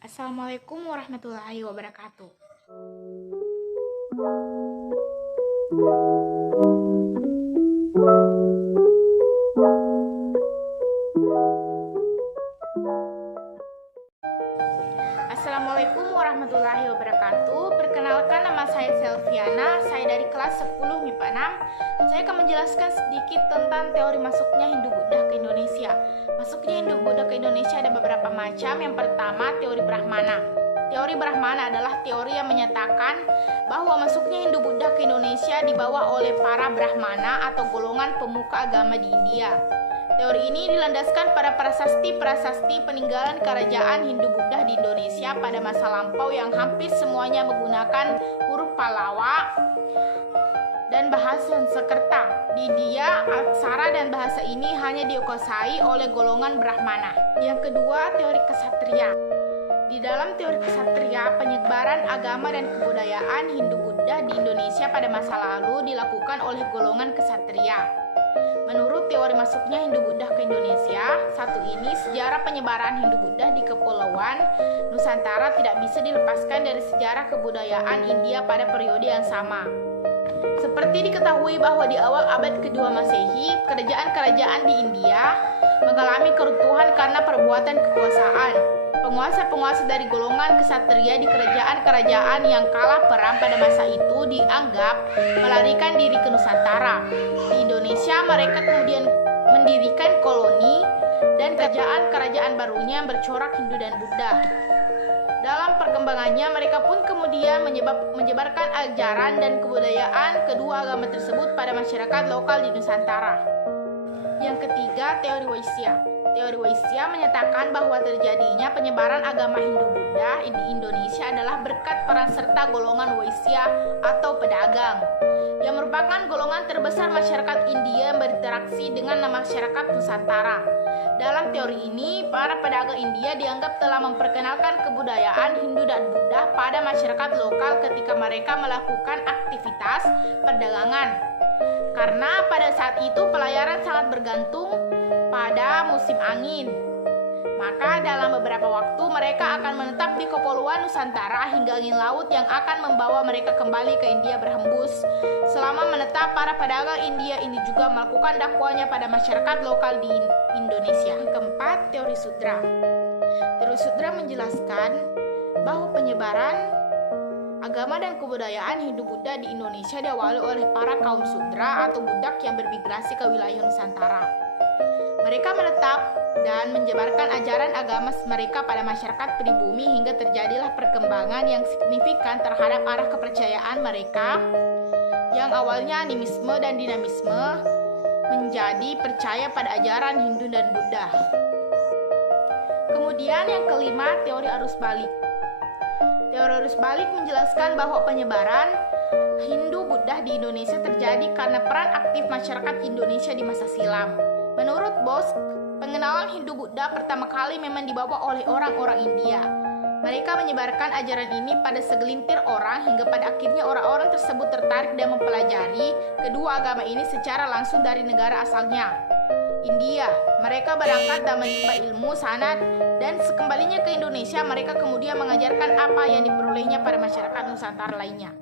Assalamualaikum warahmatullahi wabarakatuh. Assalamualaikum warahmatullahi wabarakatuh. Perkenalkan, nama saya Selviana. Saya dari kelas 10 MIPA 6. Saya akan menjelaskan sedikit tentang teori masuknya Hindu-Buddha ke Indonesia. Masuknya Hindu-Buddha ke Indonesia ada beberapa macam. Yang pertama, teori Brahmana. Teori Brahmana adalah teori yang menyatakan bahwa masuknya Hindu-Buddha ke Indonesia dibawa oleh para Brahmana atau golongan pemuka agama di India. Teori ini dilandaskan pada prasasti-prasasti peninggalan kerajaan Hindu-Buddha di Indonesia pada masa lampau yang hampir semuanya menggunakan huruf Pallawa dan bahasa Sanskerta. Di India, aksara dan bahasa ini hanya dikuasai oleh golongan Brahmana. Yang kedua, teori Ksatria. Di dalam teori Ksatria, penyebaran agama dan kebudayaan Hindu-Buddha di Indonesia pada masa lalu dilakukan oleh golongan Ksatria. Menurut teori masuknya Hindu-Buddha ke Indonesia, satu ini sejarah penyebaran Hindu-Buddha di Kepulauan Nusantara tidak bisa dilepaskan dari sejarah kebudayaan India pada periode yang sama. Seperti diketahui bahwa di awal abad kedua Masehi, kerajaan-kerajaan di India mengalami keruntuhan karena perbuatan kekuasaan. Penguasa-penguasa dari golongan Ksatria di kerajaan-kerajaan yang kalah perang pada masa itu dianggap melarikan diri ke Nusantara. Di Indonesia, mereka kemudian mendirikan koloni dan kerajaan-kerajaan barunya yang bercorak Hindu dan Buddha. Dalam perkembangannya, mereka pun kemudian menyebarkan ajaran dan kebudayaan kedua agama tersebut pada masyarakat lokal di Nusantara. Yang ketiga, teori Waisya. Teori Waisya menyatakan bahwa terjadinya penyebaran agama Hindu-Buddha di Indonesia adalah berkat peran serta golongan Waisya atau pedagang, yang merupakan golongan terbesar masyarakat India yang berinteraksi dengan masyarakat Nusantara. Dalam teori ini, para pedagang India dianggap telah memperkenalkan kebudayaan Hindu dan Buddha pada masyarakat lokal ketika mereka melakukan aktivitas perdagangan. Karena pada saat itu pelayaran sangat bergantung pada musim angin, maka dalam beberapa waktu mereka akan menetap di Kepulauan Nusantara hingga angin laut yang akan membawa mereka kembali ke India berhembus. Selama menetap, para pedagang India ini juga melakukan dakwahnya pada masyarakat lokal di Indonesia. Yang keempat, teori Sudra. Teori Sudra menjelaskan bahwa penyebaran agama dan kebudayaan Hindu-Buddha di Indonesia diawali oleh para kaum Sudra atau budak yang bermigrasi ke wilayah Nusantara. Mereka menetap dan menyebarkan ajaran agama mereka pada masyarakat pribumi hingga terjadilah perkembangan yang signifikan terhadap arah kepercayaan mereka yang awalnya animisme dan dinamisme menjadi percaya pada ajaran Hindu dan Buddha. Kemudian yang kelima, teori arus balik. Teori arus balik menjelaskan bahwa penyebaran Hindu-Buddha di Indonesia terjadi karena peran aktif masyarakat Indonesia di masa silam. Menurut Bosch, pengenalan Hindu-Buddha pertama kali memang dibawa oleh orang-orang India. Mereka menyebarkan ajaran ini pada segelintir orang hingga pada akhirnya orang-orang tersebut tertarik dan mempelajari kedua agama ini secara langsung dari negara asalnya, India. Mereka berangkat dan menimba ilmu sana dan sekembalinya ke Indonesia mereka kemudian mengajarkan apa yang diperolehnya pada masyarakat Nusantara lainnya.